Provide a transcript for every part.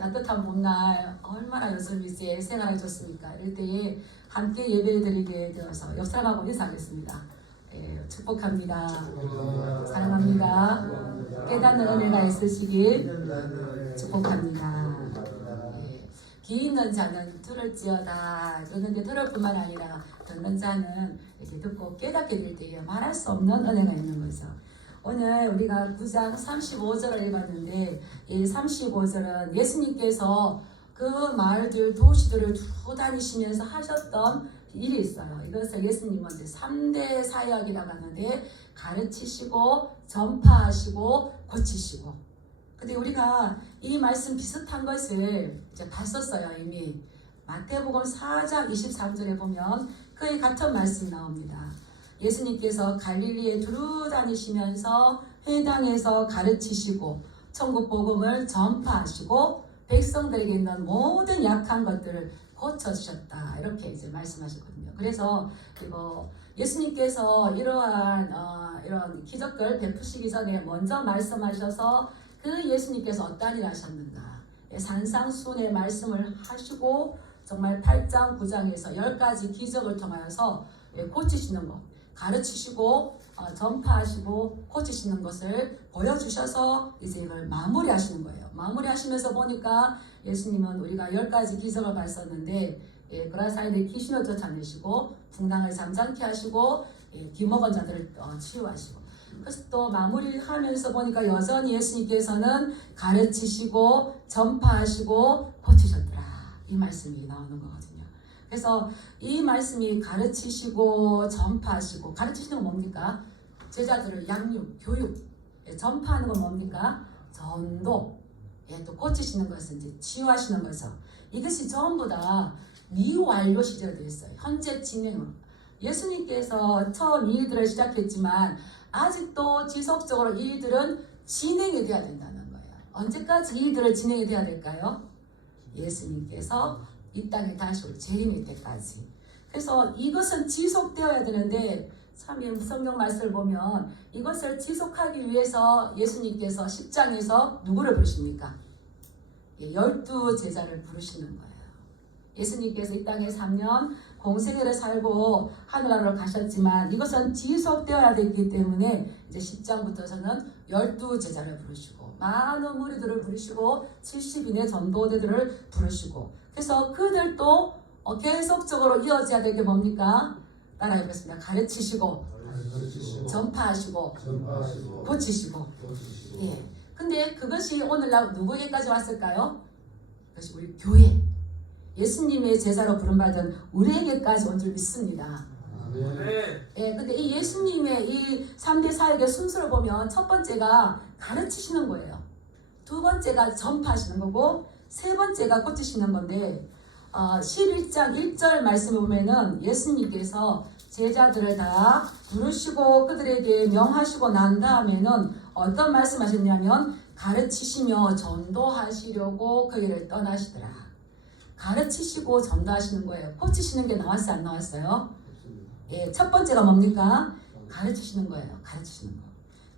따뜻한 봄날 얼마나 여러분이 생활해 줬습니까? 이럴 때에 함께 예배 드리게 되어서 역사하고 인사하겠습니다. 축복합니다. 사랑합니다. 깨닫는 은혜가 있으시길 축복합니다. 귀 있는 자는 들을지어다. 그런데 들을 뿐만 아니라 듣는 자는 이렇게 듣고 깨닫게 될 때에 말할 수 없는 은혜가 있는 거죠. 오늘 우리가 9장 35절을 읽었는데 이 35절은 예수님께서 그 마을들 도시들을 두루 다니시면서 하셨던 일이 있어요. 이것을 예수님은 3대 사역이라고 하는데 가르치시고 전파하시고 고치시고. 근데 우리가 이 말씀 비슷한 것을 이제 봤었어요. 이미 마태복음 4장 23절에 보면 그의 같은 말씀이 나옵니다. 예수님께서 갈릴리에 두루 다니시면서 회당에서 가르치시고 천국 복음을 전파하시고 백성들에게 있는 모든 약한 것들을 고쳐주셨다. 이렇게 이제 말씀하셨거든요. 그래서 예수님께서 이러한 이런 기적을 베푸시기 전에 먼저 말씀하셔서 그 예수님께서 어떤 일을 하셨는가. 산상수훈의 말씀을 하시고 정말 8장 9장에서 10가지 기적을 통하여서 고치시는 것, 가르치시고 전파하시고 고치시는 것을 보여주셔서 이제 이걸 마무리하시는 거예요. 마무리하시면서 보니까 예수님은 우리가 10가지 기적을 봤었는데 그라사인의 귀신을 쫓아내시고 붕당을 잠잠케 하시고 귀먹은 자들을 치유하시고, 그래서 또 마무리하면서 보니까 여전히 예수님께서는 가르치시고 전파하시고 고치셨더라. 이 말씀이 나오는 거거든요. 그래서 이 말씀이 가르치시고 전파하시고, 가르치시는 건 뭡니까? 제자들을 양육, 교육. 전파하는 건 뭡니까? 전도. 또 고치시는 것은 이제 치유하시는 것은, 이것이 전부 다 미완료 시절에 되어 있어요. 현재 진행으로. 예수님께서 처음 이 일들을 시작했지만 아직도 지속적으로 이 일들은 진행이 돼야 된다는 거예요. 언제까지 이 일들을 진행이 돼야 될까요? 예수님께서 이 땅에 다시 올 재림일 때까지. 그래서 이것은 지속되어야 되는데, 참 성경 말씀을 보면 이것을 지속하기 위해서 예수님께서 10장에서 누구를 부르십니까? 12제자를 부르시는 거예요. 예수님께서 이 땅에 3년 공생애를 살고 하늘나라로 가셨지만 이것은 지속되어야 되기 때문에 이제 10장부터서는 12제자를 부르시고 많은 무리들을 부르시고 70인의 전도대들을 부르시고, 그래서 그들도 계속적으로 이어져야 될 게 뭡니까? 따라해보겠습니다. 가르치시고 전파하시고 고치시고. 예. 근데 그것이 오늘날 누구에게까지 왔을까요? 그것이 우리 교회, 예수님의 제자로 부름받은 우리에게까지 온 줄 믿습니다. 예, 근데 이 예수님의 이 3대 사역의 순서를 보면 첫 번째가 가르치시는 거예요. 두 번째가 전파하시는 거고, 세 번째가 고치시는 건데, 11장 1절 말씀을 보면은 예수님께서 제자들을 다 부르시고 그들에게 명하시고 난 다음에는 어떤 말씀하셨냐면 가르치시며 전도하시려고 그 일을 떠나시더라. 가르치시고 전도하시는 거예요. 고치시는 게 나왔어요, 안 나왔어요? 예, 첫 번째가 뭡니까? 가르치시는 거예요. 가르치시는 거.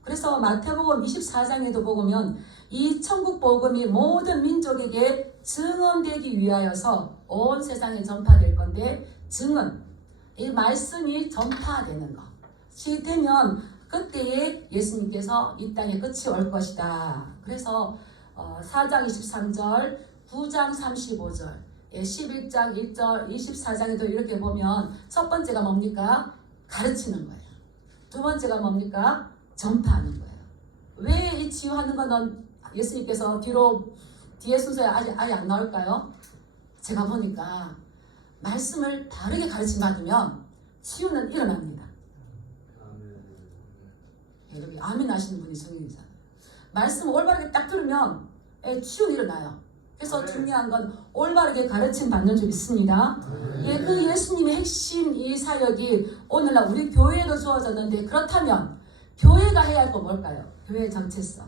그래서 마태복음 24장에도 보면 이 천국 복음이 모든 민족에게 증언되기 위하여서 온 세상에 전파될 건데, 증언, 이 말씀이 전파되는 것이 되면 그때에 예수님께서 이 땅에 끝이 올 것이다. 그래서 4장 23절, 9장 35절, 11장 1절, 24장에도 이렇게 보면 첫 번째가 뭡니까? 가르치는 거예요. 두 번째가 뭡니까? 전파하는 거예요. 왜 이 치유하는 거는 예수님께서 뒤에 순서에 아예 안 나올까요? 제가 보니까 말씀을 바르게 가르침 받으면 치유는 일어납니다. 여러분 아멘 하시는 분이 성인이잖아요. 말씀을 올바르게 딱 들으면 치유는 일어나요. 그래서 중요한 건 올바르게 가르침 받는 줄 믿습니다. 그 예수님의 핵심 이 사역이 오늘날 우리 교회에도 주어졌는데, 그렇다면 교회가 해야 할 건 뭘까요? 교회의 전체성.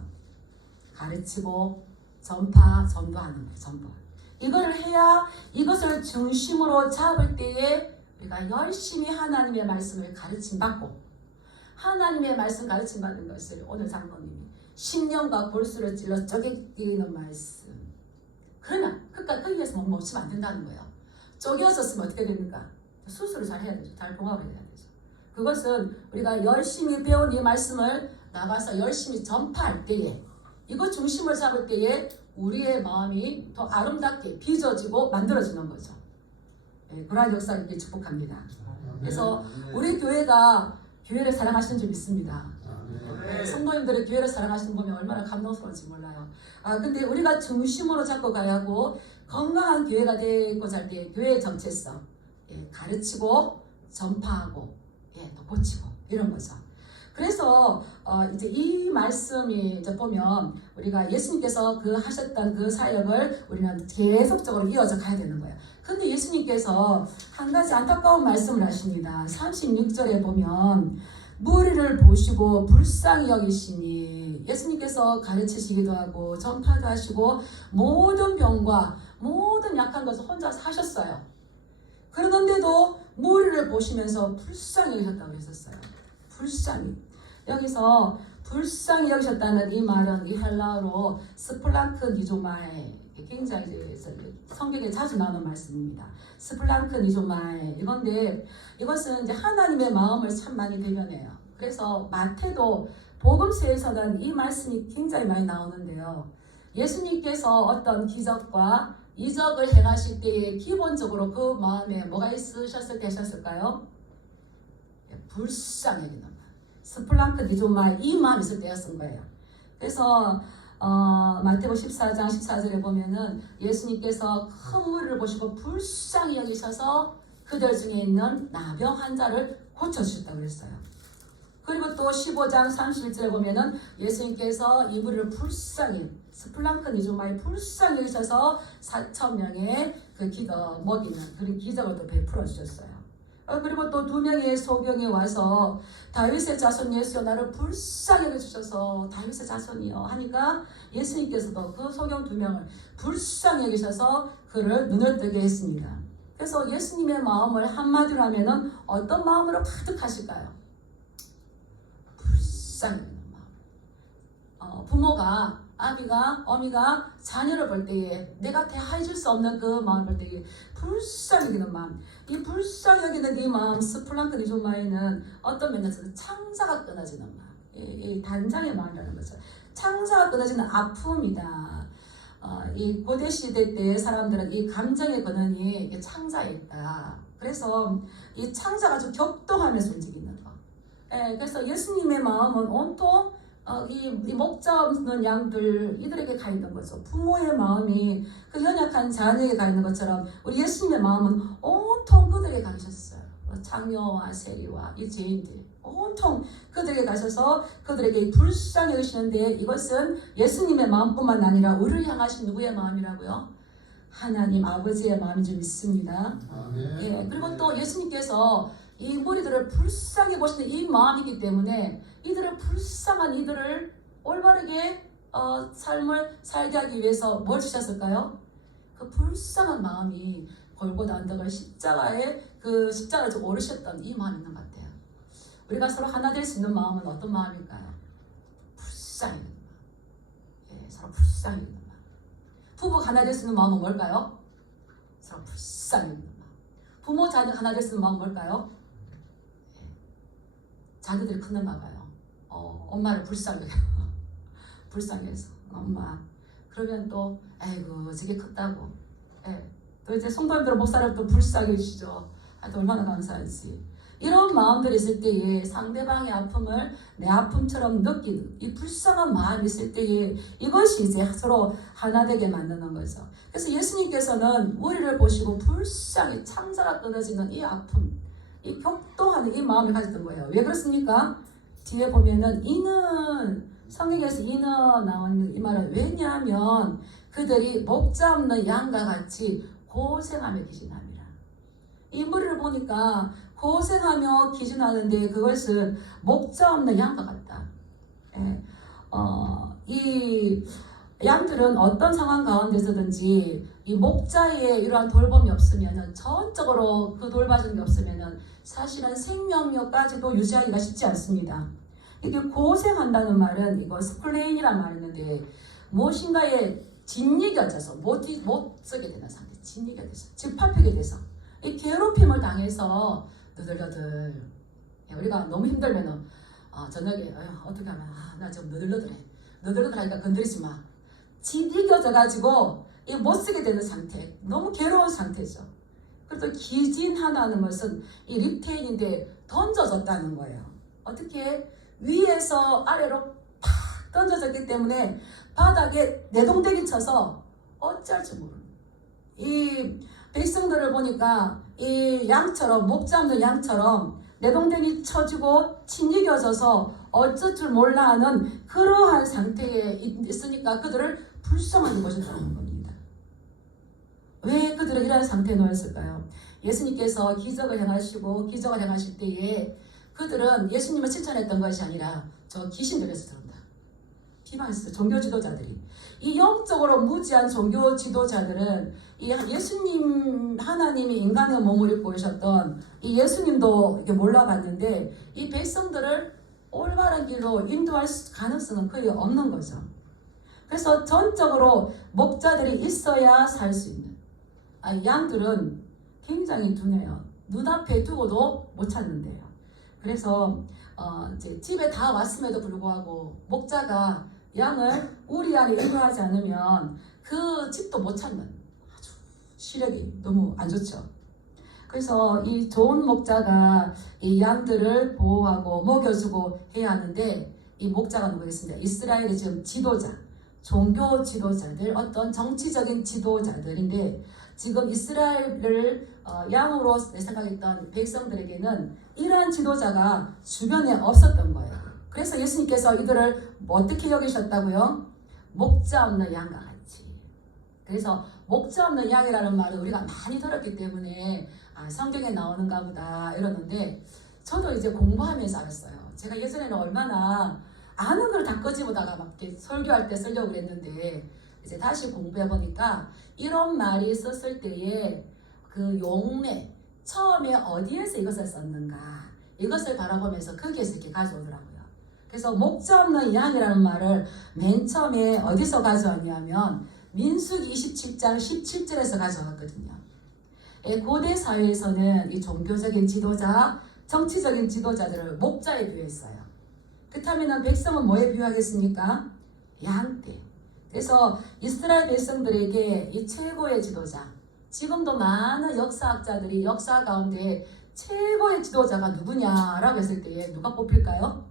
가르치고 전파, 전도하는 거예요. 전도. 이거를 해야, 이것을 중심으로 잡을 때에 우리가 열심히 하나님의 말씀을 가르침 받고, 하나님의 말씀 가르침 받는 것을 오늘 장로님이 신령과 골수를 찔러 쪼개 뛰는 말씀, 그러나 거기에서 못 멈추면 안 된다는 거예요. 쪼개졌으면 어떻게 됩니까? 수술을 잘 해야 되죠. 잘 봉합을 해야 되죠. 그것은 우리가 열심히 배운 이 말씀을 나가서 열심히 전파할 때에, 이거 중심을 잡을 때에 우리의 마음이 더 아름답게 빚어지고 만들어지는 거죠. 네, 그러한 역사를 이렇게 축복합니다. 그래서 우리 교회가 교회를 사랑하시는 줄 믿습니다. 성도님들의 교회를 사랑하시는 거 보면 얼마나 감동스러운지 몰라요. 근데 우리가 중심으로 잡고 가야 하고, 건강한 교회가 되고자 할 때 교회의 정체성, 가르치고 전파하고, 또 고치고, 이런 거죠. 그래서 이제 이 말씀이 이제 보면 우리가 예수님께서 그 하셨던 그 사역을 우리는 계속적으로 이어져 가야 되는 거예요. 근데 예수님께서 한 가지 안타까운 말씀을 하십니다. 36절에 보면 무리를 보시고 불쌍히 여기시니, 예수님께서 가르치시기도 하고 전파도 하시고 모든 병과 모든 약한 것을 혼자서 하셨어요. 그러는데도 무리를 보시면서 불쌍히 여기셨다고 했었어요. 불쌍히. 여기서 불쌍히 여기셨다는 이 말은 이 헬라어로 스플랑크 니조마에, 굉장히 성경에 자주 나오는 말씀입니다. 스플랑크 니조마에, 이건데 이것은 이제 하나님의 마음을 참 많이 대변해요. 그래서 마태도 복음서에서는 이 말씀이 굉장히 많이 나오는데요. 예수님께서 어떤 기적과 이적을 행하실 때에 기본적으로 그 마음에 뭐가 있으셨을 때 하셨을까요? 불쌍히 여기는 마음. 스플랑크 니조마, 이 마음이 있을 때였던 거예요. 그래서 마태복음 14장 14절에 보면은 예수님께서 큰 무리를 보시고 불쌍히 여기셔서 그들 중에 있는 나병 환자를 고쳐주셨다고 그랬어요. 그리고 또 15장 31절에 보면은 예수님께서 이 무리를 불쌍히, 스플랑크 니조마에 불쌍히 여기셔서 4,000명의 그 먹이는 그런 기적을 또 베풀어 주셨어요. 그리고 또 2명의 소경이 와서 다윗의 자손 예수여 나를 불쌍히 여겨주셔서, 다윗의 자손이요 하니까 예수님께서도 그 소경 2명을 불쌍히 여기셔서 그를 눈을 뜨게 했습니다. 그래서 예수님의 마음을 한마디로 하면은 어떤 마음으로 가득하실까요? 불쌍히 여기는 마음. 부모가, 어미가 자녀를 볼 때에 내가 대하해줄 수 없는 그 마음을 볼 때에 불쌍히 여기는 마음, 이 불쌍히 여기는 이 마음, 스플랑크 니조마에는 어떤 면에서는 창자가 끊어지는 마음, 이 단장의 마음이라는 거죠. 창자가 끊어지는 아픔이다. 이 고대 시대 때 사람들은 이 감정의 근원이 창자에 있다. 그래서 이 창자가 아주 격동하면서 움직이는 거. 그래서 예수님의 마음은 온통 이 목자 없는 양들, 이들에게 가 있는 거죠. 부모의 마음이 그 연약한 자녀에게 가 있는 것처럼 우리 예수님의 마음은 온통 그들에게 가 계셨어요. 장녀와 세리와 이 죄인들 온통 그들에게 가셔서 그들에게 불쌍히 여기시는데, 이것은 예수님의 마음뿐만 아니라 우리를 향하신 누구의 마음이라고요? 하나님 아버지의 마음인 줄 믿습니다. 그리고 또 예수님께서 이 무리들을 불쌍히 보시는 이 마음이기 때문에 이들을, 불쌍한 이들을 올바르게 삶을 살게 하기 위해서 뭘 주셨을까요? 그 불쌍한 마음이 골고다 언덕을 십자가를 좀 오르셨던 이 마음이 있는 것 같아요. 우리가 서로 하나 될 수 있는 마음은 어떤 마음일까요? 불쌍히 있는 마음. 서로 불쌍히 있는 마음. 부부가 하나 될 수 있는 마음은 뭘까요? 서로 불쌍히 있는 마음. 부모 자녀 하나 될 수 있는 마음은 뭘까요? 자녀들이 크는가 봐요. 엄마를 불쌍히 불쌍해서 엄마. 그러면 또 아이고 저게 컸다고. 또 이제 성도님들 목사를 또 불쌍히 해주시죠. 또 얼마나 감사한지. 이런 마음들이 있을 때에 상대방의 아픔을 내 아픔처럼 느끼는 이 불쌍한 마음이 있을 때에 이것이 이제 서로 하나 되게 만드는 거죠. 그래서 예수님께서는 우리를 보시고 불쌍히 창자가 끊어지는 이 아픔, 이 격동하는 이 마음을 가졌던 거예요. 왜 그렇습니까? 뒤에 보면은 이는, 성경에서 이는 나오는 이 말은 왜냐하면 그들이 목자 없는 양과 같이 고생하며 기진함이라. 이 무리를 보니까 고생하며 기진하는데 그것은 목자 없는 양과 같다. 이 양들은 어떤 상황 가운데서든지 이 목자의 이러한 돌봄이 없으면은, 전적으로 그 돌봐주는 게 없으면은 사실은 생명력까지도 유지하기가 쉽지 않습니다. 이게 고생한다는 말은 이거 스플레인이란 말이 있는데 무엇인가에 짓이겨져서 못 쓰게 되는 상태, 짓이겨져서 짓밟히게 돼서 이 괴롭힘을 당해서 너덜너덜. 우리가 너무 힘들면은 저녁에 어떻게 하면 나 좀 너덜너덜해. 너덜너덜하니까 건드리지 마. 짓이겨져 가지고 이 못 쓰게 되는 상태, 너무 괴로운 상태죠. 그래서 기진하다는 것은 이 립테인인데 던져졌다는 거예요. 어떻게? 위에서 아래로 팍 던져졌기 때문에 바닥에 내동댕이 쳐서 어쩔 줄 모르는. 이 백성들을 보니까 이 양처럼, 목 잡는 양처럼 내동댕이 쳐주고 짓이겨져서 어쩔 줄 몰라 하는 그러한 상태에 있으니까 그들을 불쌍하게 보셨다는 겁니다. 왜 그들을 이러한 상태에 놓였을까요? 예수님께서 기적을 행하시고 기적을 행하실 때에 그들은 예수님을 칭찬했던 것이 아니라 저 귀신 들려서 저런다. 비방했어요. 종교 지도자들이. 이 영적으로 무지한 종교 지도자들은 이 예수님, 하나님이 인간의 몸을 입고 오셨던 이 예수님도 이게 몰라봤는데 이 백성들을 올바른 길로 인도할 가능성은 거의 없는 거죠. 그래서 전적으로 목자들이 있어야 살 수 있는. 양들은 굉장히 둔해요. 눈앞에 두고도 못 찾는데요. 그래서 이제 집에 다 왔음에도 불구하고 목자가 양을 우리 안에 인도하지 않으면 그 집도 못 찾는 아주 시력이 너무 안 좋죠. 그래서 이 좋은 목자가 이 양들을 보호하고 먹여주고 해야 하는데 이 목자가 누구겠습니까? 이스라엘의 지금 지도자, 종교 지도자들, 어떤 정치적인 지도자들인데 지금 이스라엘을 양으로 생각했던 백성들에게는 이러한 지도자가 주변에 없었던 거예요. 그래서 예수님께서 이들을 어떻게 여기셨다고요? 목자 없는 양과 같이. 그래서 목자 없는 양이라는 말은 우리가 많이 들었기 때문에 성경에 나오는가 보다 이러는데 저도 이제 공부하면서 알았어요. 제가 예전에는 얼마나 아는 걸 다 끄집어다가 막 이렇게 설교할 때 쓰려고 그랬는데 이제 다시 공부해 보니까 이런 말이 썼을 때에 그 용례 처음에 어디에서 이것을 썼는가 이것을 바라보면서 거기에서 이렇게 가져오더라고요. 그래서 목자 없는 양이라는 말을 맨 처음에 어디서 가져왔냐면 민수기 27장 17절에서 가져왔거든요. 고대 사회에서는 이 종교적인 지도자, 정치적인 지도자들을 목자에 비유했어요. 그렇다면 백성은 뭐에 비유하겠습니까? 양떼. 그래서 이스라엘 백성들에게 이 최고의 지도자, 지금도 많은 역사학자들이 역사 가운데 최고의 지도자가 누구냐라고 했을 때 누가 뽑힐까요?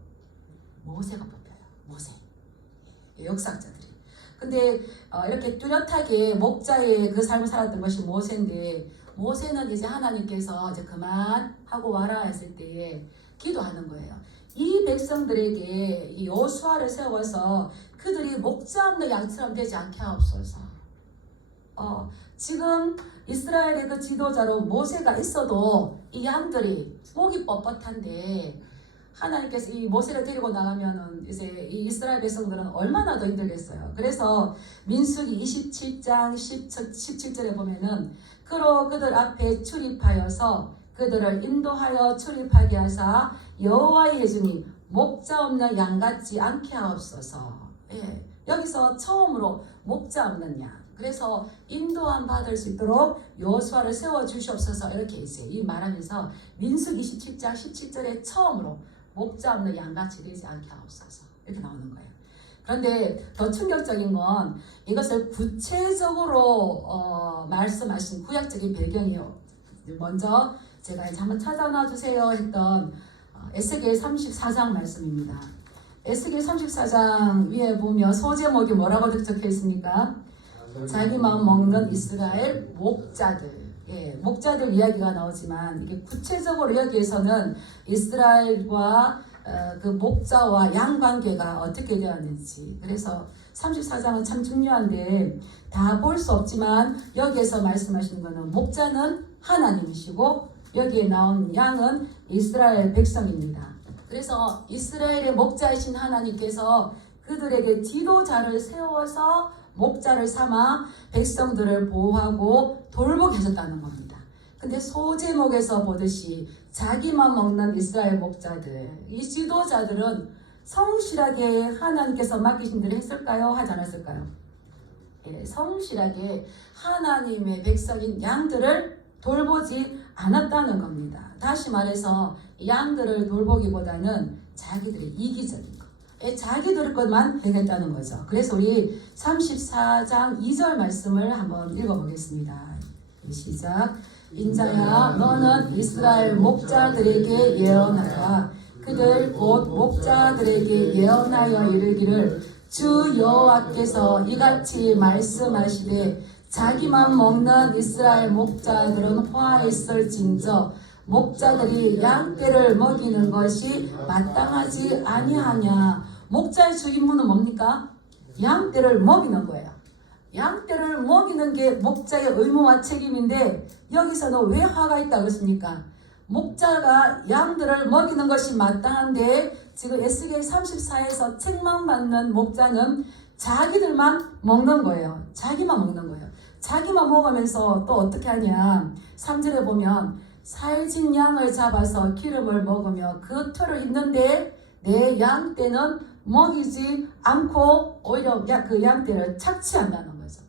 모세가 뽑혀요. 모세. 역사학자들이. 근데 이렇게 뚜렷하게 목자의 그 삶을 살았던 것이 모세인데 모세는 이제 하나님께서 이제 그만하고 와라 했을 때에 기도하는 거예요. 이 백성들에게 이 여호수아를 세워서 그들이 목자 없는 양처럼 되지 않게 하옵소서. 지금 이스라엘의 그 지도자로 모세가 있어도 이 양들이 목이 뻣뻣한데 하나님께서 이 모세를 데리고 나가면은 이제 이 이스라엘 백성들은 얼마나 더 힘들겠어요. 그래서 민수기 27장 17절에 보면은 그로 그들 앞에 출입하여서 그들을 인도하여 출입하게 하사 여호와의 회중이 목자 없는 양 같지 않게 하옵소서. 여기서 처음으로 목자 없는 양. 그래서 인도함 받을 수 있도록 여호수아를 세워 주시옵소서 이렇게 이제 이 말하면서 민수기 27장 17절에 처음으로 목자 없는 양같이 되지 않게 하옵소서 이렇게 나오는 거예요. 그런데 더 충격적인 건 이것을 구체적으로 말씀하신 구약적인 배경이요. 먼저 제가 한번 찾아놔 주세요 했던 에스겔 34장 말씀입니다. 에스겔 34장 위에 보면 소제목이 뭐라고 적혀 있습니까? 자기 마음 먹는 이스라엘 목자들. 목자들 이야기가 나오지만 이게 구체적으로 여기에서는 이스라엘과 그 목자와 양 관계가 어떻게 되었는지. 그래서 34장은 참 중요한데 다 볼 수 없지만 여기에서 말씀하시는 것은 목자는 하나님이시고 여기에 나온 양은 이스라엘 백성입니다. 그래서 이스라엘의 목자이신 하나님께서 그들에게 지도자를 세워서 목자를 삼아 백성들을 보호하고 돌보게 하셨다는 겁니다. 근데 소제목에서 보듯이 자기만 먹는 이스라엘 목자들, 이 지도자들은 성실하게 하나님께서 맡기신 대로 했을까요? 하지 않았을까요? 성실하게 하나님의 백성인 양들을 돌보지 않았다는 겁니다. 다시 말해서 양들을 돌보기보다는 자기들의 이기적인 것, 자기들 것만 해냈다는 거죠. 그래서 우리 34장 2절 말씀을 한번 읽어보겠습니다. 시작. 인자야, 너는 이스라엘 목자들에게 예언하라. 그들 곧 목자들에게 예언하여 이르기를 주 여호와께서 이같이 말씀하시되 자기만 먹는 이스라엘 목자들은 화했을진저 목자들이 양떼를 먹이는 것이 마땅하지 아니하냐. 목자의 주 임무는 뭡니까? 양떼를 먹이는 거예요. 양떼를 먹이는 게 목자의 의무와 책임인데 여기서는 왜 화가 있다 그랬습니까? 목자가 양들을 먹이는 것이 마땅한데 지금 에스겔 34에서 책망받는 목자는 자기들만 먹는 거예요. 자기만 먹는 거예요. 자기만 먹으면서 또 어떻게 하냐. 3절에 보면 살진 양을 잡아서 기름을 먹으며 그 털을 입는데 내 양떼는 먹이지 않고 오히려 그 양떼를 착취한다는 거죠.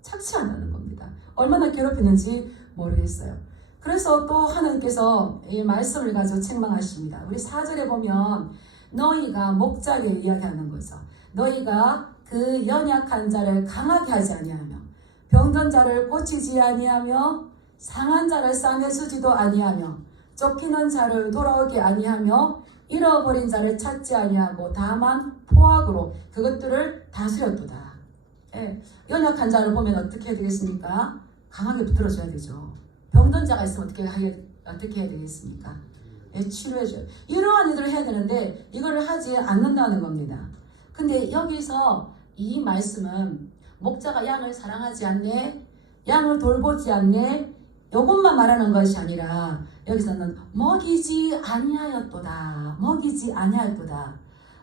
착취한다는 겁니다. 얼마나 괴롭히는지 모르겠어요. 그래서 또 하나님께서 이 말씀을 가지고 책망하십니다. 우리 4절에 보면 너희가 목자에게 이야기하는 거죠. 너희가 그 연약한 자를 강하게 하지 아니하며 병든 자를 고치지 아니하며 상한 자를 싸매주지도 아니하며 쫓기는 자를 돌아오게 아니하며 잃어버린 자를 찾지 아니하고 다만 포악으로 그것들을 다스렸도다. 연약한 자를 보면 어떻게 해야 되겠습니까? 강하게 붙들어줘야 되죠. 병든 자가 있으면 어떻게 해야 되겠습니까? 치료해줘요. 이러한 일들을 해야 되는데 이거를 하지 않는다는 겁니다. 근데 여기서 이 말씀은 목자가 양을 사랑하지 않네, 양을 돌보지 않네, 이것만 말하는 것이 아니라 여기서는 먹이지 아니하였도다. 먹이지 아니하였도다.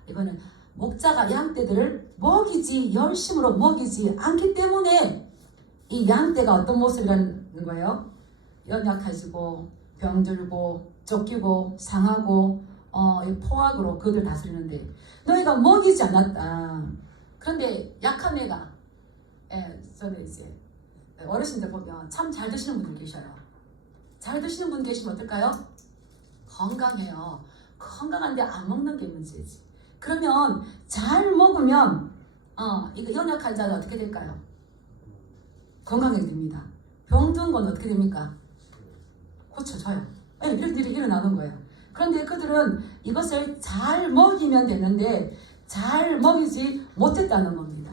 이거는 목자가 양떼들을 열심으로 먹이지 않기 때문에 이 양떼가 어떤 모습이라는 거예요? 연약해지고 병들고 쫓기고 상하고 포악으로 그들 다스리는데 너희가 먹이지 않았다. 그런데 약한 애가 저는 이제 어르신들 보면 참 잘 드시는 분들 계셔요. 잘 드시는 분 계시면 어떨까요? 건강해요. 건강한데 안 먹는 게 문제지. 그러면 잘 먹으면 이거 연약한 자는 어떻게 될까요? 건강해집니다. 병든 건 어떻게 됩니까? 고쳐져요. 이런 일이 일어나는 거예요. 그런데 그들은 이것을 잘 먹이면 되는데 잘 먹이지 못했다는 겁니다.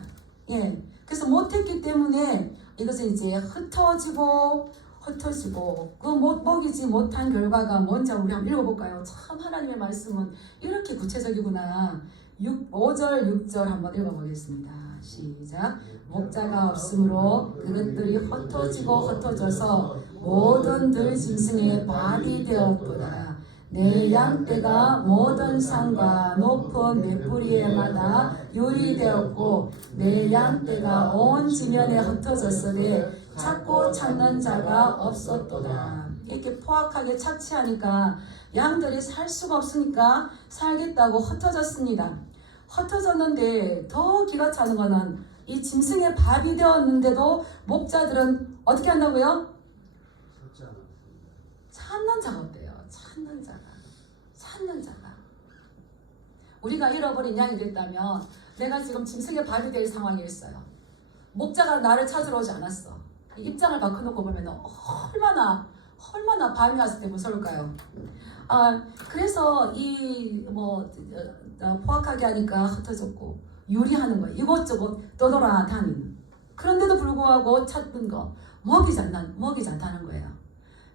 그래서 못했기 때문에 이것은 이제 흩어지고 그 먹이지 못한 결과가 뭔지 우리 한번 읽어볼까요? 참 하나님의 말씀은 이렇게 구체적이구나. 5절 6절 한번 읽어보겠습니다. 시작. 목자가 없으므로 그것들이 흩어져서 모든 들짐승의 밥이 되었도다. 내 양떼가 모든 산과 높은 메뿌리에마다 유리되었고 내 양떼가 온 지면에 흩어졌으되 찾고 찾는 자가 없었도다. 이렇게 포악하게 착취하니까 양들이 살 수가 없으니까 살겠다고 흩어졌습니다. 흩어졌는데 더 기가 차는 거는 이 짐승의 밥이 되었는데도 목자들은 어떻게 한다고요? 찾는 자가 없대요. 찾는 자가. 우리가 잃어버린 양이 됐다면 내가 지금 짐승의 밥이 될 상황이었어요. 목자가 나를 찾으러 오지 않았어. 입장을 바꿔놓고 보면 얼마나 밤이 왔을 때 무서울까요? 그래서 포악하게 하니까 흩어졌고 유리하는 거예요. 이것저것 떠돌아다니는. 그런데도 불구하고 찾는 거 먹이지 않다는 거예요.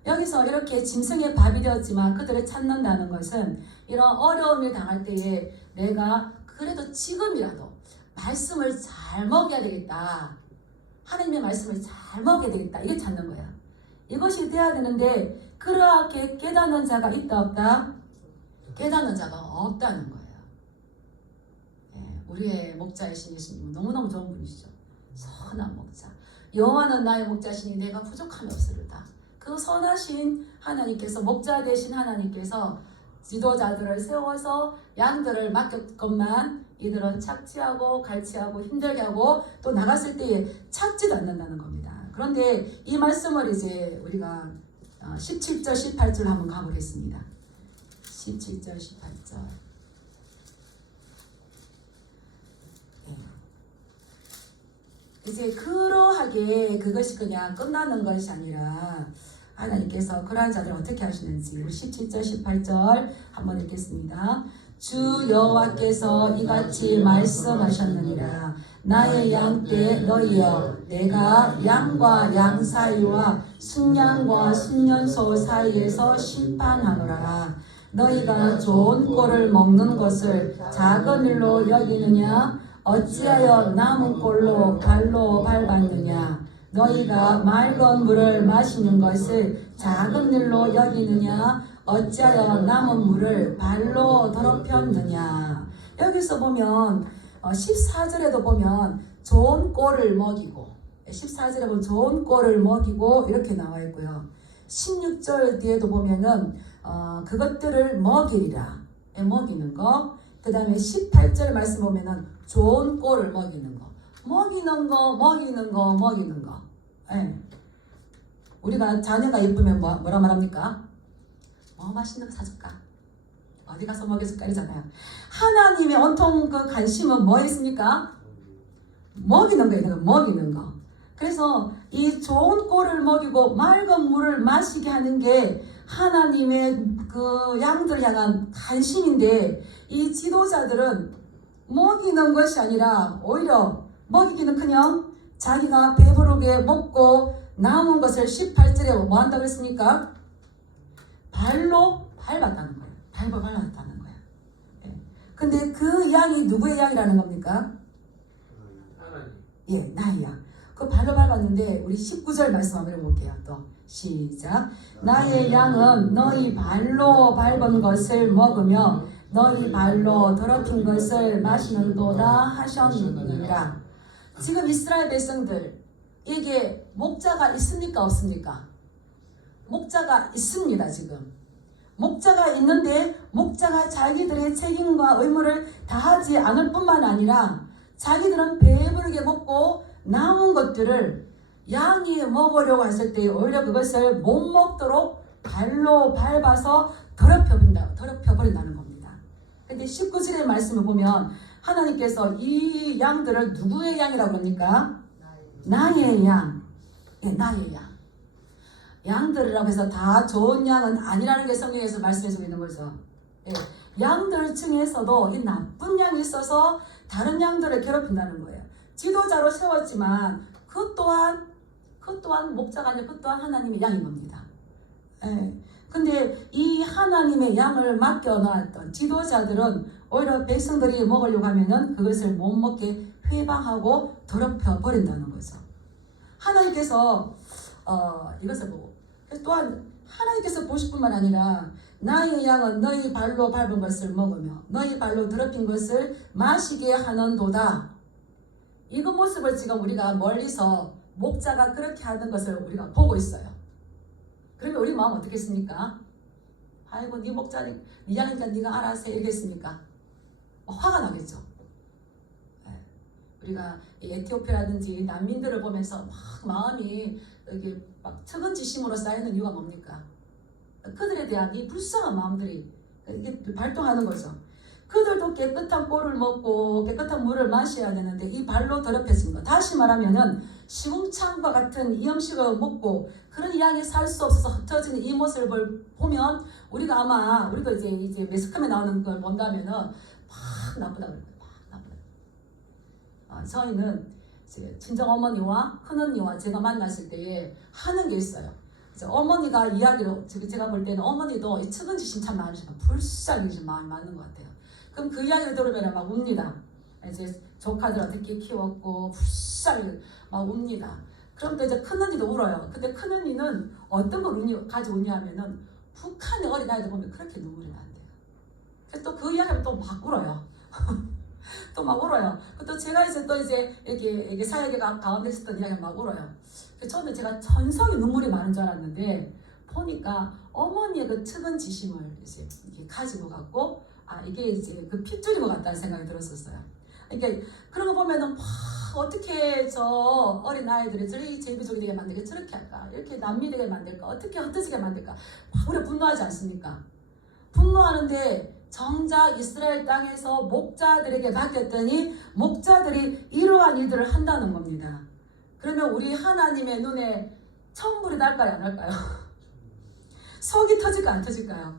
여기서 이렇게 짐승의 밥이 되었지만 그들을 찾는다는 것은 이런 어려움을 당할 때에 내가 그래도 지금이라도 말씀을 잘 먹여야 되겠다. 하나님의 말씀을 잘 먹여야 되겠다. 이게 찾는 거야. 이것이 돼야 되는데 그렇게 깨닫는 자가 있다 없다? 깨닫는 자가 없다는 거예요. 우리의 목자이신 예수님은 너무너무 좋은 분이시죠. 선한 목자. 여호와는 나의 목자시니 내가 부족함이 없으리다. 그 선하신 하나님께서 목자 되신 하나님께서 지도자들을 세워서 양들을 맡겼건만 이들은 착취하고 갈취하고 힘들게 하고 또 나갔을 때에 찾지도 않는다는 겁니다. 그런데 이 말씀을 이제 우리가 17절 18절 한번 가보겠습니다. 17절 18절. 이제 그러하게 그것이 그냥 끝나는 것이 아니라 하나님께서 그러한 자들을 어떻게 하시는지 우리 17절 18절 한번 읽겠습니다. 주 여호와께서 이같이 말씀하셨느니라. 나의 양떼 너희여, 내가 양과 양 사이와 순양과 순년소 사이에서 심판하노라. 너희가 좋은 꼴을 먹는 것을 작은 일로 여기느냐? 어찌하여 남은 꼴로 발로 밟았느냐? 너희가 맑은 물을 마시는 것을 작은 일로 여기느냐? 어찌하여 남은 물을 발로 더럽혔느냐? 여기서 보면 14절에도 보면 좋은 꼴을 먹이고 14절에 보면 좋은 꼴을 먹이고 이렇게 나와 있고요. 16절 뒤에도 보면은 그것들을 먹이리라, 먹이는 거. 그 다음에 18절 말씀 보면은 좋은 꼴을 먹이는 거, 먹이는 거. 예. 우리가 자녀가 예쁘면 뭐라 말합니까? 맛있는 거 사줄까? 어디 가서 먹여줄까? 이러잖아요. 하나님의 온통 그 관심은 뭐 있습니까? 먹이는 거 있는 거, 먹이는 거. 그래서 이 좋은 꼴을 먹이고 맑은 물을 마시게 하는 게 하나님의 그 양들 향한 관심인데, 이 지도자들은 먹이는 것이 아니라 오히려 먹이기는커녕 자기가 배부르게 먹고 남은 것을 18절에 뭐 한다고 했습니까? 발로 밟았다는 거예요. 발로 밟았다는 거예요. 근데 그 양이 누구의 양이라는 겁니까? 예, 나의 양. 그 발로 밟았는데 우리 19절 말씀 한번 읽어볼게요. 또 시작. 나의 양은 너희 발로 밟은 것을 먹으며 너희 발로 더럽힌 것을 마시는도다 하셨느니라. 지금 이스라엘 백성들 에게 목자가 있습니까? 없습니까? 목자가 있습니다. 지금 목자가 있는데 목자가 자기들의 책임과 의무를 다하지 않을 뿐만 아니라 자기들은 배부르게 먹고 남은 것들을 양이 먹으려고 했을 때 오히려 그것을 못 먹도록 발로 밟아서 더럽혀버린다는 겁니다. 근데 19절의 말씀을 보면 하나님께서 이 양들을 누구의 양이라고 그럽니까? 나의 양. 예, 나의 양. 양들이라고 해서 다 좋은 양은 아니라는 게 성경에서 말씀해주고 있는 거죠. 예, 양들 중에서도 이 나쁜 양이 있어서 다른 양들을 괴롭힌다는 거예요. 지도자로 세웠지만 그 또한 목자가 아니라 그 또한 하나님의 양인 겁니다. 예, 근데 이 하나님의 양을 맡겨놨던 지도자들은 오히려 백성들이 먹으려고 하면은 그것을 못 먹게 회방하고 더럽혀 버린다는 거죠. 하나님께서 이것을 보고 또한 하나님께서 보실 뿐만 아니라 나의 양은 너희 발로 밟은 것을 먹으며 너희 발로 더럽힌 것을 마시게 하는도다. 이 모습을 지금 우리가 멀리서 목자가 그렇게 하는 것을 우리가 보고 있어요. 그러면 우리 마음 어떻겠습니까? 아이고 네 목자 네 양이니까 네가 알아서 해 이러겠습니까? 화가 나겠죠. 우리가 에티오피아라든지 난민들을 보면서 막 마음이 이게 막 측은지심으로 쌓이는 이유가 뭡니까? 그들에 대한 이 불쌍한 마음들이 이게 발동하는 거죠. 그들도 깨끗한 꼴을 먹고 깨끗한 물을 마셔야 되는데 이 발로 더럽혀진 거. 다시 말하면은 시궁창과 같은 이 음식을 먹고 그런 양이 살 수 없어서 흩어지는 이 모습을 보면 우리가 아마 우리도 이제 매스컴에 나오는 걸 본다면은 막 나쁘다 그럴 거예요. 막 나쁘다. 저희는 친정 어머니와 큰 언니와 제가 만났을 때에 하는 게 있어요. 어머니가 이야기로 제가 볼 때는 어머니도 이 측은지심 참 많으시고 불쌍히 좀 마음이 많은 것 같아요. 그럼 그 이야기를 들으면 막 웁니다. 이제 조카들 어떻게 키웠고 불쌍히 막 웁니다. 그럼 또 이제 큰 언니도 울어요. 근데 큰 언니는 어떤 걸 가지고 우냐 하면은 북한의 어린아이들 보면 그렇게 눈물이 난대요. 그래서 또 그 이야기를 또 막 울어요. 또 막 울어요. 또 제가 이제 이렇게 사역에가 가운데 있었던 이야기를 막 울어요. 그래서 저는 제가 천성이 눈물이 많은 줄 알았는데 보니까 어머니의 그 측은지심을 이제 이렇게 가지고 갔고 이게 이제 그 핏줄인 것 같다는 생각이 들었었어요. 그러니까 그런 거 보면은 어떻게 저 어린 아이들이 저렇게 제비족이 되게 만들게 저렇게 할까? 이렇게 남미 되게 만들까? 어떻게 흩어지게 만들까? 우리가 분노하지 않습니까? 분노하는데 정작 이스라엘 땅에서 목자들에게 맡겼더니 목자들이 이러한 일들을 한다는 겁니다. 그러면 우리 하나님의 눈에 천불이 날까요? 안 날까요? 속이 터질까 안 터질까요?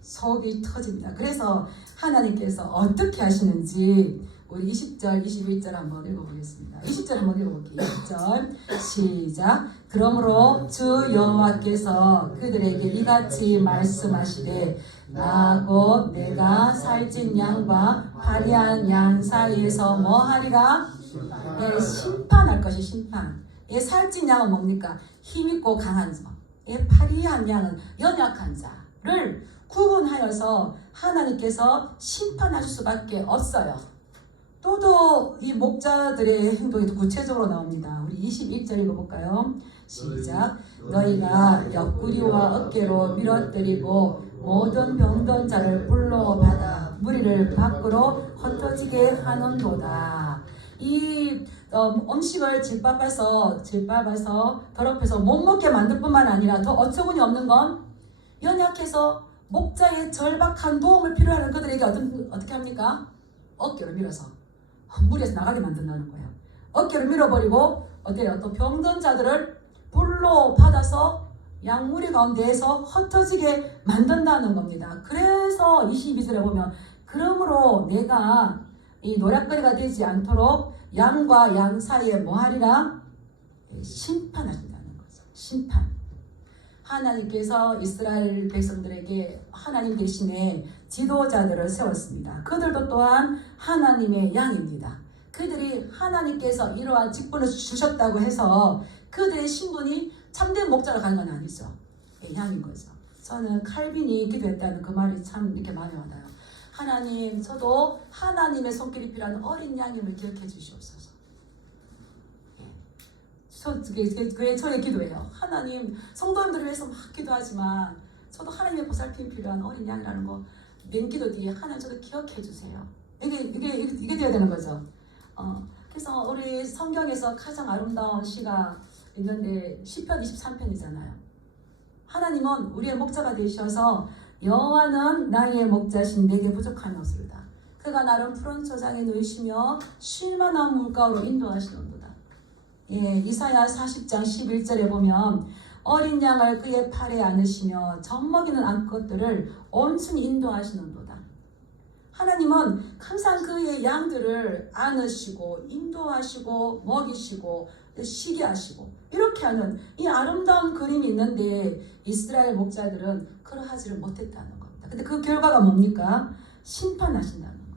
속이 터집니다. 그래서 하나님께서 어떻게 하시는지 우리 20절, 21절 한번 읽어보겠습니다. 20절 한번 읽어볼게요. 20절 시작. 그러므로 주 여호와께서 그들에게 이같이 말씀하시되 나 곧 내가 살찐 양과 화려한 양 사이에서 뭐 하리라? 심판할 것이 심판. 살찐 양은 뭡니까? 힘있고 강한 자. 파리한 양은 연약한 자를 구분하여서 하나님께서 심판하실 수밖에 없어요. 또도 이 목자들의 행동이 구체적으로 나옵니다. 우리 21절 읽어볼까요? 시작. 너희가 옆구리와 어깨로 밀어뜨리고 모든 병든 자를 불러 받아 무리를 밖으로 흩어지게 하는도다. 이 음식을 짓밟아서 더럽혀서 못 먹게 만들 뿐만 아니라 더 어처구니 없는 건 연약해서 목자의 절박한 도움을 필요하는 그들에게 어떻게 합니까? 어깨로 밀어서 무리에서 나가게 만든다는 거예요. 어깨로 밀어버리고 어때요? 또 병든 자들을 불로 받아서 양무리 가운데에서 흩어지게 만든다는 겁니다. 그래서 22절에 보면 그러므로 내가 이 노략거리가 되지 않도록 양과 양 사이에 뭐 하리라? 심판하신다는 거죠. 심판. 하나님께서 이스라엘 백성들에게 하나님 대신에 지도자들을 세웠습니다. 그들도 또한 하나님의 양입니다. 그들이 하나님께서 이러한 직분을 주셨다고 해서 그들의 신분이 참된 목자로 가는 건 아니죠. 양인 거죠. 저는 칼빈이 기도했다는 그 말이 참 이렇게 마음에 와닿아요. 하나님, 저도 하나님의 손길이 필요한 어린 양임을 기억해 주시옵소서. 그게 저의 기도예요. 하나님, 성도님들을 위해서 막 기도하지만 저도 하나님의 보살핌이 필요한 어린 양이라는 거 맹기도 뒤에 하나님 저도 기억해 주세요. 이게 되어야 되는 거죠. 그래서 우리 성경에서 가장 아름다운 시가 있는데 시편 23편이잖아요. 하나님은 우리의 목자가 되셔서 여호와는 나의 목자신 내게 부족함이 없으리다. 그가 나를 푸른 초장에 누이시며 쉴만한 물가로 인도하시는도다. 이사야 40장 11절에 보면 어린 양을 그의 팔에 안으시며 젖먹이는 암컷들을 온순히 인도하시는도다. 하나님은 항상 그의 양들을 안으시고 인도하시고 먹이시고 쉬게 하시고 이렇게 하는 이 아름다운 그림이 있는데 이스라엘 목자들은 그러하지를 못했다는 겁니다. 근데 그 결과가 뭡니까? 심판하신다는 거예요.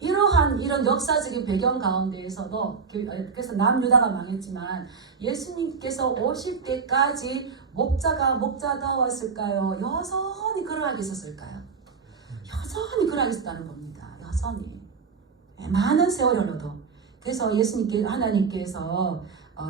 이런 역사적인 배경 가운데에서도 그래서 남유다가 망했지만 예수님께서 오실 때까지 목자가 목자다웠을까요? 여전히 그러하게 있었을까요? 여전히 그러하게 있었다는 겁니다. 여전히 많은 세월이 흘러도. 그래서 하나님께서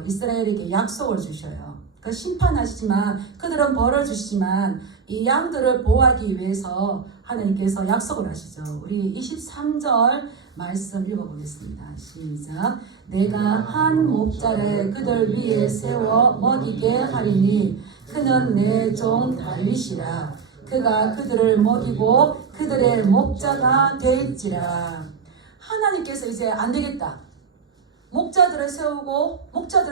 이스라엘에게 약속을 주셔요. 그 심판하시지만 그들은 벌을 주시지만 이 양들을 보호하기 위해서 하나님께서 약속을 하시죠. 우리 23절 말씀 읽어보겠습니다. 시작. 내가 한 목자를 그들 위에 세워 먹이게 하리니 그는 내 종 다윗이라. 그가 그들을 먹이고 그들의 목자가 될지라. 하나님께서 이제 안 되겠다. 목자들을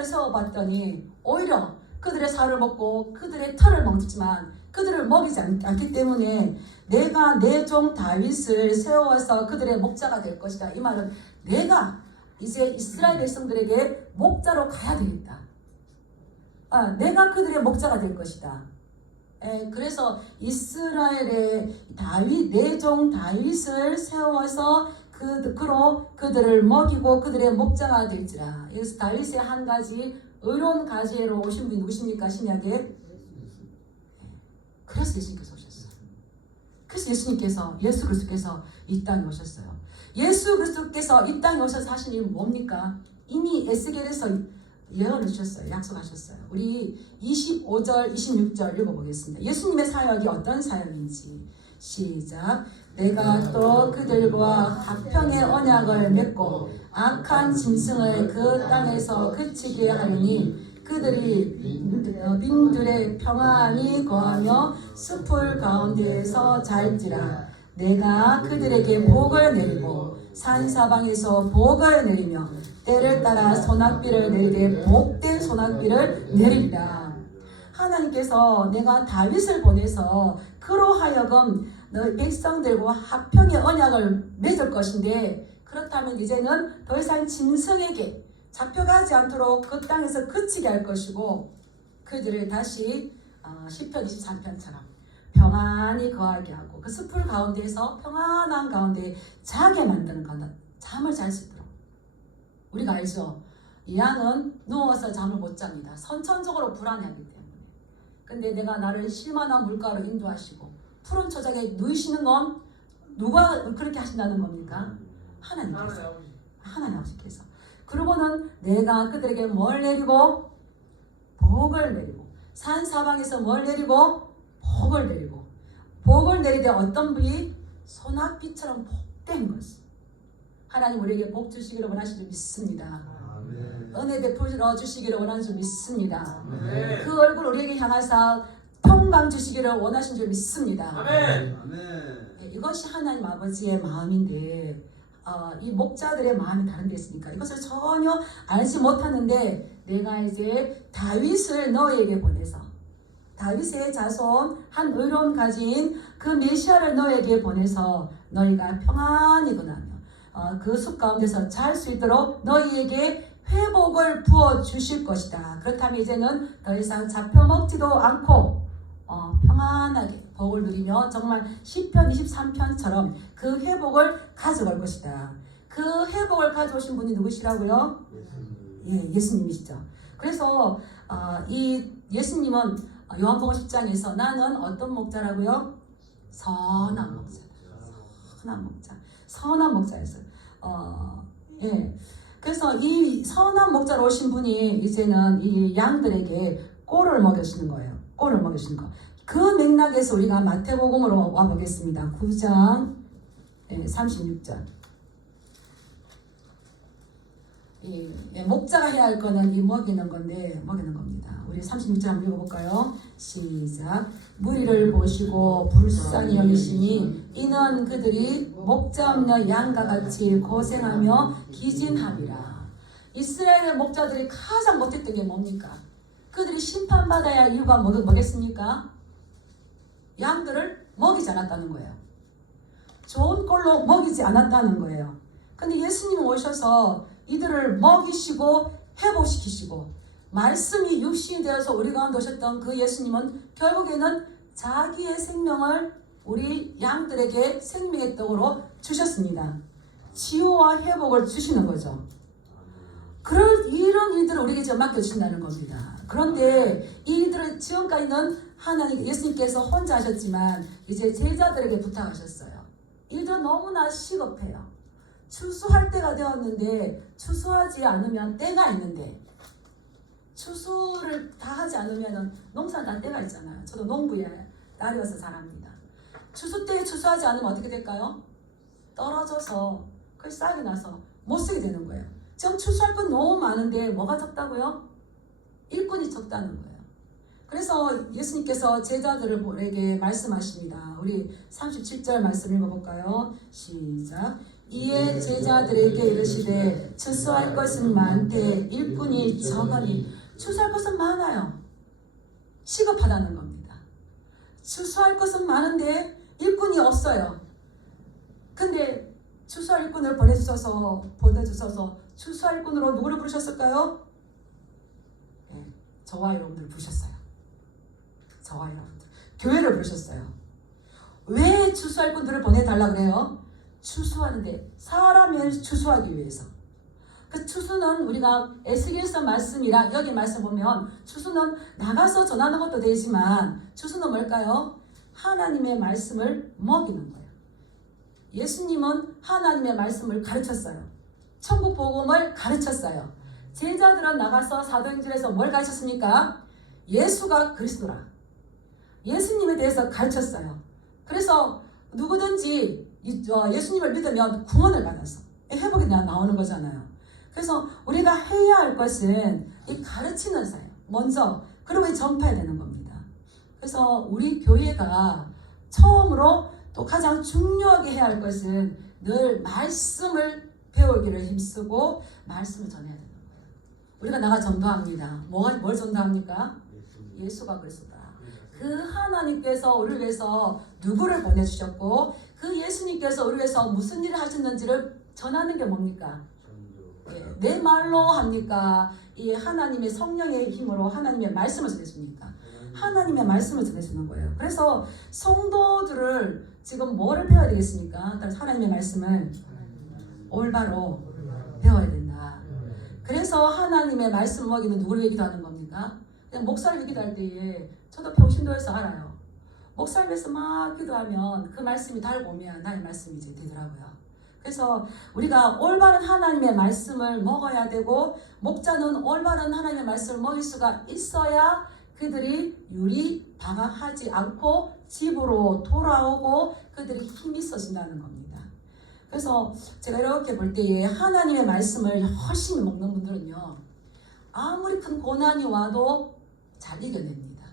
세워봤더니 오히려 그들의 살을 먹고 그들의 털을 먹지만 그들을 먹이지 않기 때문에 내가 내 종 다윗을 세워서 그들의 목자가 될 것이다. 이 말은 내가 이제 이스라엘 백성들에게 목자로 가야 되겠다. 내가 그들의 목자가 될 것이다. 그래서 이스라엘의 내 종 다윗을 세워서 그들을 먹이고 그들의 목자가 될지라. 그래서 다윗의 한 가지 의로운 가지로 오신 분이 누구십니까? 신약에. 그래서 예수님께서 오셨어요. 그래서 예수 그리스도께서 이 땅에 오셨어요. 예수 그리스도께서 이 땅에 오셔서 하신 일은 뭡니까? 이미 에스겔에서 예언을 주셨어요. 약속하셨어요. 우리 25절, 26절 읽어보겠습니다. 예수님의 사역이 어떤 사역인지. 시작. 내가 또 그들과 화평의 언약을 맺고 악한 짐승을 그 땅에서 그치게 하리니 그들이 민들의 평안히 거하며 숲을 가운데에서 잘지라. 내가 그들에게 복을 내리고 산사방에서 복을 내리며 때를 따라 소낙비를 내리되 복된 소낙비를 내리리라. 하나님께서 내가 다윗을 보내서 그로 하여금 너희 백성들과 화평의 언약을 맺을 것인데, 그렇다면 이제는 더 이상 짐승에게 잡혀가지 않도록 그 땅에서 그치게 할 것이고, 그들을 다시 시편 23편처럼 평안히 거하게 하고 그 숲을 가운데에서 평안한 가운데 자게 만드는 거는 잠을 잘 수 있도록. 우리가 알죠? 이 양은 누워서 잠을 못 잡니다. 선천적으로 불안해하기 때문에. 근데 내가 나를 쉴만한 물가로 인도하시고 푸른 초장에 누이시는 건 누가 그렇게 하신다는 겁니까? 하나님께서. 하나님 아버지께서. 그러고는 내가 그들에게 뭘 내리고? 복을 내리고, 산 사방에서 뭘 내리고? 복을 내리고, 복을 내리되 어떤 분이 소낙비처럼 복된 것을. 하나님 우리에게 복 주시기를 원하시는 줄 믿습니다. 은혜 베풀어 주시기를 원하는 줄 믿습니다. 아멘. 그 얼굴 우리에게 향하사 평강 주시기를 원하신 줄 믿습니다. 아멘. 이것이 하나님 아버지의 마음인데 이 목자들의 마음이 다른 데 있으니까 이것을 전혀 알지 못하는데, 내가 이제 다윗을 너에게 보내서 다윗의 자손 한 의로움 가진 그 메시아를 너에게 보내서 너희가 평안히 거하며 그 숲 가운데서 잘 수 있도록 너희에게 회복을 부어 주실 것이다. 그렇다면 이제는 더 이상 잡혀먹지도 않고 평안하게 복을 누리며 정말 시편 23편처럼 그 회복을 가져갈 것이다. 그 회복을 가져오신 분이 누구시라고요? 예, 예수님이시죠. 그래서 이 예수님은 요한복음 10장에서 나는 어떤 목자라고요? 선한 목자. 선한 목자. 선한 목자였어요. 예. 그래서 이 선한 목자로 오신 분이 이제는 이 양들에게 꼴을 먹여주는 거예요. 꼴을 먹여주는 거. 그 맥락에서 우리가 마태복음으로 와보겠습니다. 9장 36절. 목자가 해야 할 거는 이 먹이는 건데, 먹이는 겁니다. 우리 36절 한번 읽어볼까요? 시작. 무리를 보시고 불쌍히 여기시니 이는 그들이 목자 없는 양과 같이 고생하며 기진함이라. 이스라엘의 목자들이 가장 못했던 게 뭡니까? 그들이 심판받아야 할 이유가 뭐겠습니까? 양들을 먹이지 않았다는 거예요. 좋은 꼴로 먹이지 않았다는 거예요. 근데 예수님이 오셔서 이들을 먹이시고 회복시키시고 말씀이 육신이 되어서 우리 가운데 오셨던 그 예수님은 결국에는 자기의 생명을 우리 양들에게 생명의 떡으로 주셨습니다. 치유와 회복을 주시는 거죠. 이런 일들을 우리에게 지금 맡겨주신다는 겁니다. 그런데 이들을 지금까지는 하나님 예수님께서 혼자 하셨지만 이제 제자들에게 부탁하셨어요. 이들은 너무나 시급해요. 추수할 때가 되었는데 추수하지 않으면 때가 있는데, 추수를 다 하지 않으면 농사는 다 때가 있잖아요. 저도 농부의 딸이어서 잘합니다. 추수 때에 추수하지 않으면 어떻게 될까요? 떨어져서 그 싹이 나서 못 쓰게 되는 거예요. 지금 추수할 건 너무 많은데 뭐가 적다고요? 일꾼이 적다는 거예요. 그래서 예수님께서 제자들에게 말씀하십니다. 우리 37절 말씀 읽어볼까요? 시작. 이에 제자들에게 이르시되 추수할 것은 많되 일꾼이 적으니. 추수할 것은 많아요. 시급하다는 겁니다. 추수할 것은 많은데 일꾼이 없어요. 근데 추수할 일꾼을 보내주셔서 추수할 일꾼으로 누구를 부르셨을까요? 네, 저와 여러분들 부르셨어요. 저와 여러분들 교회를 부르셨어요. 왜 추수할 일꾼들을 보내달라 그래요? 추수하는데, 사람이 추수하기 위해서. 그 추수는 우리가 에스겔서 말씀이라 여기 말씀 보면 추수는 나가서 전하는 것도 되지만 추수는 뭘까요? 하나님의 말씀을 먹이는 거예요. 예수님은 하나님의 말씀을 가르쳤어요. 천국 복음을 가르쳤어요. 제자들은 나가서 사도행전에서 뭘 가르쳤습니까? 예수가 그리스도라. 예수님에 대해서 가르쳤어요. 그래서 누구든지 예수님을 믿으면 구원을 받아서 회복이 나오는 거잖아요. 그래서 우리가 해야 할 것은 이 가르치는 사역 먼저, 그리고 이 전파해야 되는 겁니다. 그래서 우리 교회가 처음으로 또 가장 중요하게 해야 할 것은 늘 말씀을 배우기를 힘쓰고 말씀을 전해야 되는 거예요. 우리가 나가 전도합니다. 뭘 전도합니까? 예수가 그리스도다. 그 하나님께서 우리를 위해서 누구를 보내주셨고 그 예수님께서 우리를 위해서 무슨 일을 하셨는지를 전하는 게 뭡니까? 내 말로 합니까? 이 하나님의 성령의 힘으로 하나님의 말씀을 전해줍니까? 하나님의 말씀을 전해주는 거예요. 그래서 성도들을 지금 뭐를 배워야 되겠습니까? 하나님의 말씀을 올바로 배워야 된다. 그래서 하나님의 말씀을 먹이는 누구를 얘기하는 겁니까? 그냥 목사를 기도할 때에 저도 평신도에서 알아요. 목사님에서 막 기도하면 그 말씀이 달고 오면 나의 말씀이 이제 되더라고요. 그래서 우리가 올바른 하나님의 말씀을 먹어야 되고 목자는 올바른 하나님의 말씀을 먹일 수가 있어야 그들이 유리 방황하지 않고 집으로 돌아오고 그들이 힘이 있어진다는 겁니다. 그래서 제가 이렇게 볼 때에 하나님의 말씀을 열심히 먹는 분들은요, 아무리 큰 고난이 와도 잘 이겨냅니다.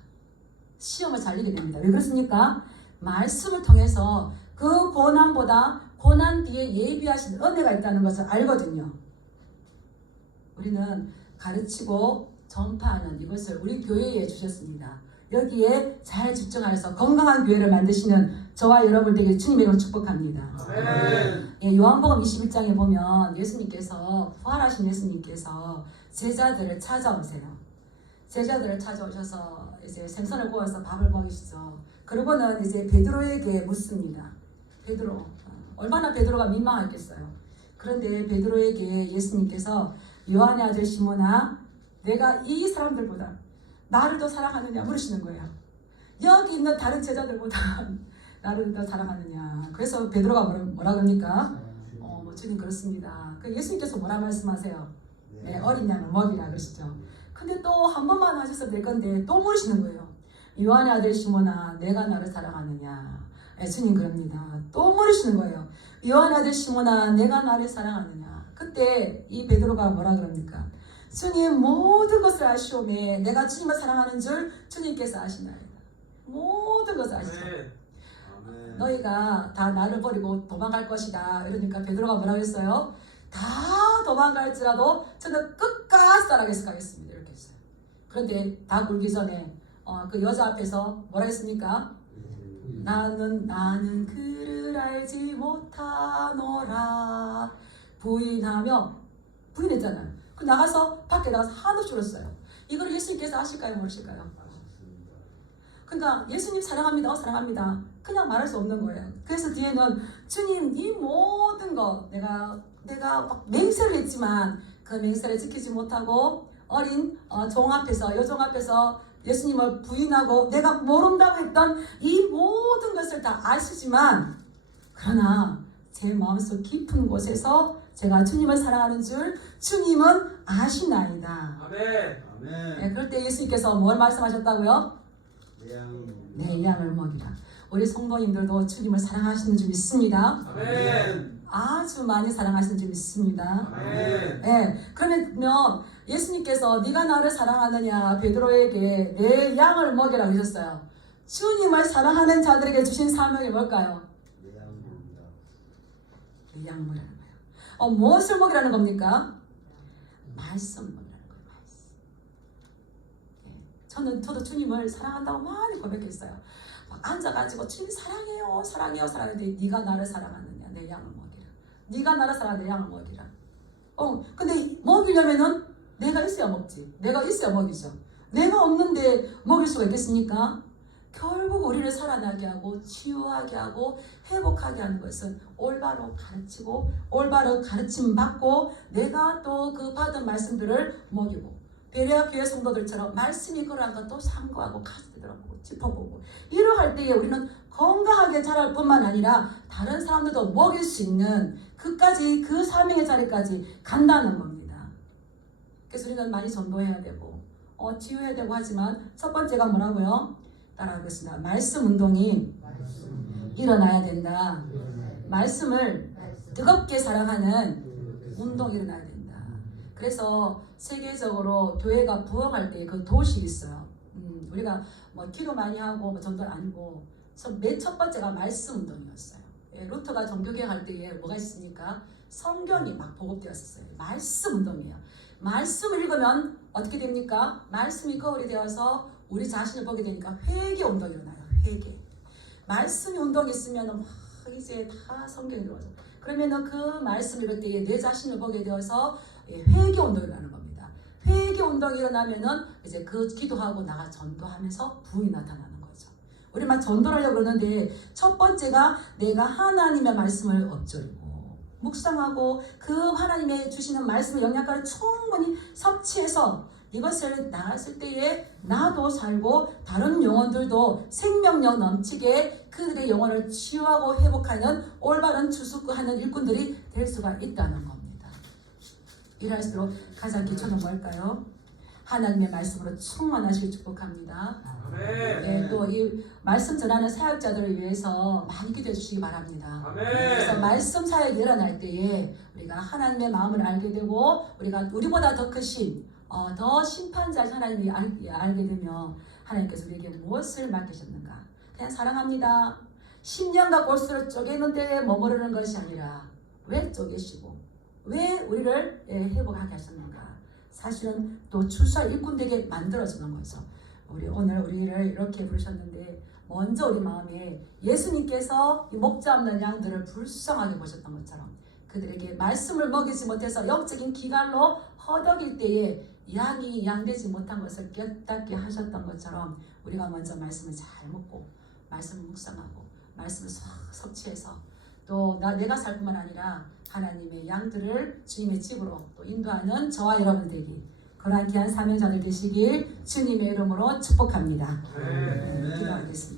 시험을 잘 이겨냅니다. 왜 그렇습니까? 말씀을 통해서 그 고난보다 고난 뒤에 예비하신 은혜가 있다는 것을 알거든요. 우리는 가르치고 전파하는 이것을 우리 교회에 주셨습니다. 여기에 잘 집중하여서 건강한 교회를 만드시는 저와 여러분 되게 주님의 이름으로 축복합니다. 예, 요한복음 21장에 보면 예수님께서 부활하신 예수님께서 제자들을 찾아오세요. 제자들을 찾아오셔서 이제 생선을 구워서 밥을 먹이시죠. 그러고는 이제 베드로에게 묻습니다. 베드로, 얼마나 베드로가 민망했겠어요. 그런데 베드로에게 예수님께서 요한의 아들 시몬아, 내가 이 사람들보다 나를 더 사랑하느냐 물으시는 거예요. 여기 있는 다른 제자들보다 나를 더 사랑하느냐. 그래서 베드로가 뭐라 그럽니까? 주님 그렇습니다. 그 예수님께서 뭐라 말씀하세요? 네, 어린 양을 먹이라 그러시죠. 근데 또 한 번만 하셨어도 될 건데 또 물으시는 거예요. 요한의 아들 시몬아, 내가 나를 사랑하느냐. 예수님 그럽니다. 또 물으시는 거예요. 요한의 아들 시몬아, 내가 나를 사랑하느냐. 그때 이 베드로가 뭐라 그럽니까? 주님 모든 것을 아시오매 내가 주님을 사랑하는 줄 주님께서 아시나이다. 모든 것을 아시죠. 너희가 다 나를 버리고 도망갈 것이다. 이러니까 베드로가 뭐라고 했어요? 다 도망갈지라도 저는 끝까지 따라가겠습니다. 이렇게 했어요. 그런데 다 굴기 전에 그 여자 앞에서 뭐라 했습니까? 나는 그를 알지 못하노라 부인하며 부인했잖아요. 그 나가서 밖에 나가서 한없이 울었어요. 이걸 예수님께서 아실까요? 모르실까요? 그러니까 예수님 사랑합니다. 사랑합니다. 그냥 말할 수 없는 거예요. 그래서 뒤에는 주님 이 모든 거 내가 막 맹세를 했지만 그 맹세를 지키지 못하고 어린 종 앞에서 여종 앞에서 예수님을 부인하고 내가 모른다고 했던 이 모든 것을 다 아시지만 그러나 제 마음속 깊은 곳에서 제가 주님을 사랑하는 줄 주님은 아시나이다. 아멘. 네, 그럴 때 예수님께서 뭘 말씀하셨다고요? 내 양을 먹이라. 우리 성도님들도 주님을 사랑하시는 줄 믿습니다. 아멘. 아주 많이 사랑하시는 줄 믿습니다. 아멘. 네, 그러면 예수님께서 네가 나를 사랑하느냐 베드로에게 내 양을 먹이라 그러셨어요. 주님을 사랑하는 자들에게 주신 사명이 뭘까요? 내 양 먹이라는 거예요. 무엇을 먹이라는 겁니까? 말씀 먹이라는 거예요. 말씀. 네, 저도 주님을 사랑한다고 많이 고백했어요. 막 앉아가지고 주님 사랑해요 사랑하는데 네가 나를 사랑하느냐 내 양을 먹이라. 네가 나를 사랑하는 내 양을 먹이라. 근데 먹이려면은 내가 있어야 먹지. 내가 있어야 먹이죠. 내가 없는데 먹일 수가 있겠습니까? 결국 우리를 살아나게 하고 치유하게 하고 회복하게 하는 것은 올바로 가르치고 올바로 가르침 받고 내가 또 그 받은 말씀들을 먹이고 베레아 교회 성도들처럼 말씀이 그러한 것도 참고하고 가슴에 들어보고 짚어보고 이러 할 때에 우리는 건강하게 자랄 뿐만 아니라 다른 사람들도 먹일 수 있는 그까지 그 사명의 자리까지 간다는 겁니다. 그래서 우리는 많이 전도해야 되고 치유해야 되고 하지만 첫 번째가 뭐라고요? 따라하겠습니다. 말씀 운동이 일어나야 된다. 말씀을 뜨겁게 사랑하는 운동이 일어나야 된다. 그래서 세계적으로 교회가 부흥할 때 그 도시 있어요. 우리가 뭐 기도 많이 하고 뭐 전도 아니고 맨 첫 번째가 말씀 운동이었어요. 루터가 종교개혁할 때에 뭐가 있습니까? 성경이 막 보급되었었어요. 말씀 운동이에요. 말씀을 읽으면 어떻게 됩니까? 말씀이 거울이 되어서 우리 자신을 보게 되니까 회개 운동이 일어나요. 회개. 말씀이 운동이 있으면 막 이제 다 성경이 들어와서 그러면은 그 말씀 읽을 때에 내 자신을 보게 되어서 회개 운동이 일어나는 겁니다. 회개 운동이 일어나면은 이제 그 기도하고 나가 전도하면서 부흥이 나타나는 거죠. 우리 막 전도를 하려고 그러는데 첫 번째가 내가 하나님의 말씀을 엎드리고 묵상하고 그 하나님의 주시는 말씀의 영양가를 충분히 섭취해서 이것을 나갔을 때에 나도 살고 다른 영혼들도 생명력 넘치게 그들의 영혼을 치유하고 회복하는 올바른 추수하는 일꾼들이 될 수가 있다는 겁니다. 이럴수록 가장 기초는 뭘까요? 하나님의 말씀으로 충만하시길 축복합니다. 네, 또 이 말씀 전하는 사역자들을 위해서 많이 기도해 주시기 바랍니다. 그래서 말씀 사역이 일어날 때에 우리가 하나님의 마음을 알게 되고 우리가 우리보다 더 크신 더 심판자인 하나님이 알게 되면 하나님께서 우리에게 무엇을 맡기셨는가? 그냥 사랑합니다. 10년 갖고 올수록 쪼개는데 머무르는 것이 아니라 왜 쪼개시고 왜 우리를 회복하게 하셨는가? 사실은 또 추수할 일꾼 되게 만들어주는 거죠. 우리 오늘 우리를 이렇게 부르셨는데 먼저 우리 마음에 예수님께서 이 목자 없는 양들을 불쌍하게 보셨던 것처럼 그들에게 말씀을 먹이지 못해서 영적인 기갈로 허덕일 때에 양이 양되지 못한 것을 깨닫게 하셨던 것처럼 우리가 먼저 말씀을 잘 먹고 말씀을 묵상하고 말씀을 섭취해서 또 내가 살 뿐만 아니라 하나님의 양들을 주님의 집으로 또 인도하는 저와 여러분 되기 그러한 귀한 사명자들 되시길 주님의 이름으로 축복합니다. 기도하겠습니다.